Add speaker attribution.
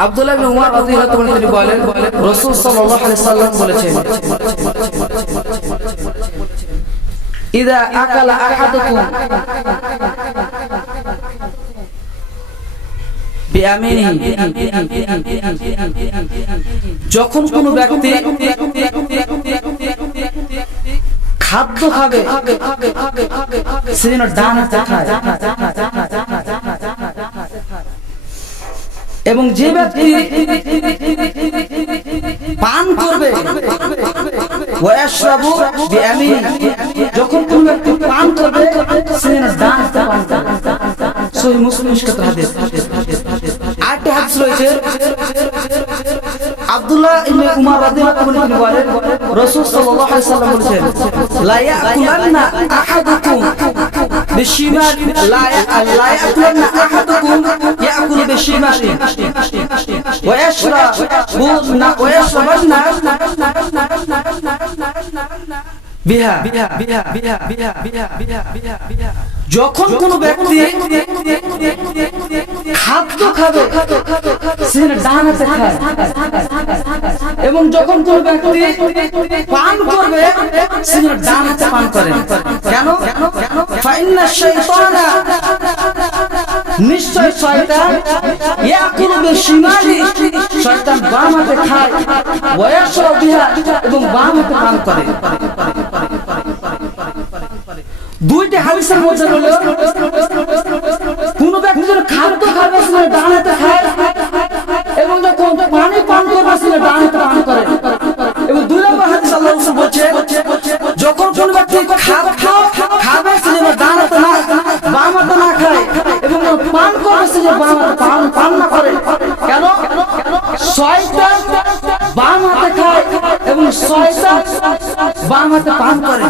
Speaker 1: আব্দুল্লাহ তিনি বলেন, রাসূল সাল্লাম বলেছেন যখন কোন ব্যক্তি খাদ্য খাবে সে যেন ডান হাতে এবং যে ব্যক্তি পান করবে যখন কোন ব্যক্তি পান করবে সে যেন পান করে সহি মুসলিম হাদিস। আরেকটি হাদিস রয়েছে আব্দুল্লাহ ইবনে উমর রাদিয়াল্লাহু আনহু তিনি বলেন রাসূল সাল্লাল্লাহু আলাইহি সাল্লাম বলেছেন লা ইয়াকুলান্না আহাদুকুম বিশিমাল লা লা ইয়াকুলান্না আহাদুকুম যখন কোন ব্যক্তি খাদ্য খাবে এবং যখন কোন ব্যক্তি পান করবে, সে ডান হাতে পান করে। কেন? কেন? কেন? নিশ্চয় শয়তান? ইয়াকুলু বিশিমালি শয়তান বাম হাতে খায় ওয়াশরাবু বিহা এবং বাম হাতে পান করে। দুইটা হাদিসের মধ্যে হলো কোন ব্যক্তি যখন খাদ্য খাবে সে ডান হাতে খায়, এবং যখন পানি পান করবে সে ডান হাতে পান করে। এবং দুই নম্বর হাদিস আল্লাহ রাসূল বলছে, যখন কোন ব্যক্তি খাদ্য বাম পান পান করে। কেন? শয়তান বাম খায় এবং শয়তান বাম হাতে পান করে।